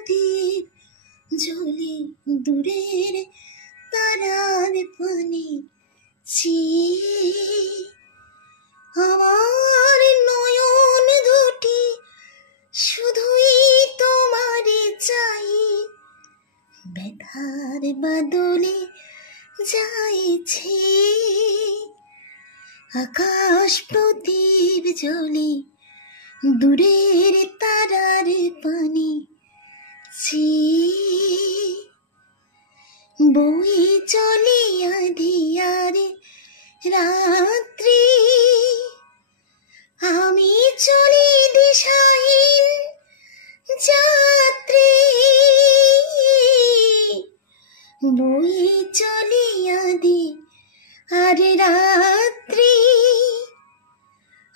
প্রদীপ জ্বলে দূরের তারার পানে চেয়ে, আমার নয়ন দুটি শুধুই তোমারে চাই। ব্যথার বাদলে যাইছে আকাশ প্রদীপ জ্বলে দূরের তারার পানে চেয়ে, বই চলে আঁধিয়ার রাত্রি, আমি চলি দিশাহীন যাত্রী। বই চলি আঁধিয়ার রাত্রি,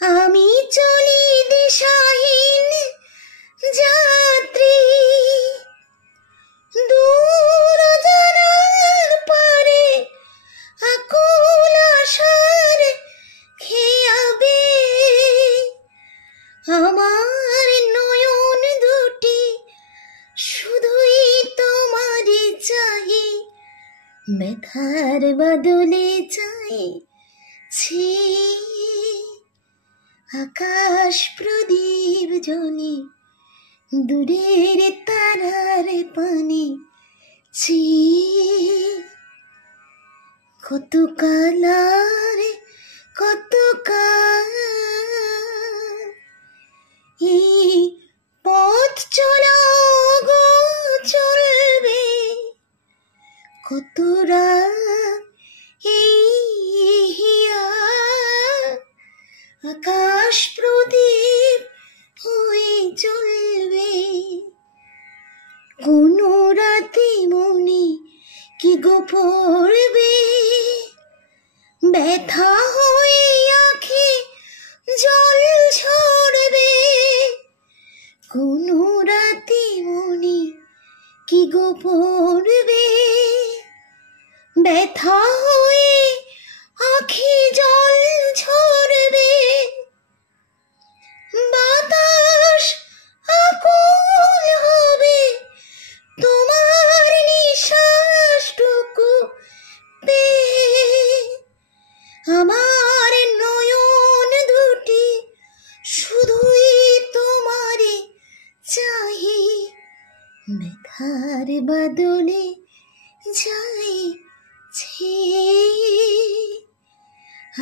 আমি চলি দিশাহীন যাত্রী। দূর জানার পারে আকুল আশার খেয়াবে, আমার নয়ন দুটি শুধুই তোমারে চাই। ব্যথার বাদলে চাইছি আকাশ প্রদীপ জ্বলে দূরের তারার পানে চেয়ে। কত কালার কত কাল এই পথ চলা গো চলবে, কত রাত এই হিয়া আকাশ প্রদীপ হয়ে জ্বলবে। কোন রাতে মনে কি গো পড়বে, ব্যথা হয়ে আঁখে জল ঝরবে। কোন রাতে মনে কি গো পড়বে, ব্যথা হয়ে আঁখে জল ঝরবে। বাতাস আকুল হবে তোমার নিঃশ্বাসটুকু পেয়ে, আমার নয়ন দুটি শুধুই তোমারে চাই। ব্যথার বাদলে যাইছে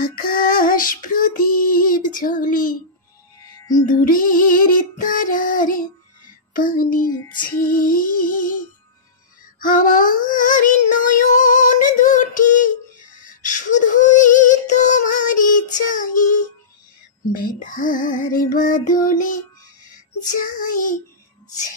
আকাশ প্রদীপ জ্বলে দূরের তারার পানে চেয়ে, আমার নয়ন দুটি শুধুই তোমারে চাই। ব্যথার বাদলে যাইছে।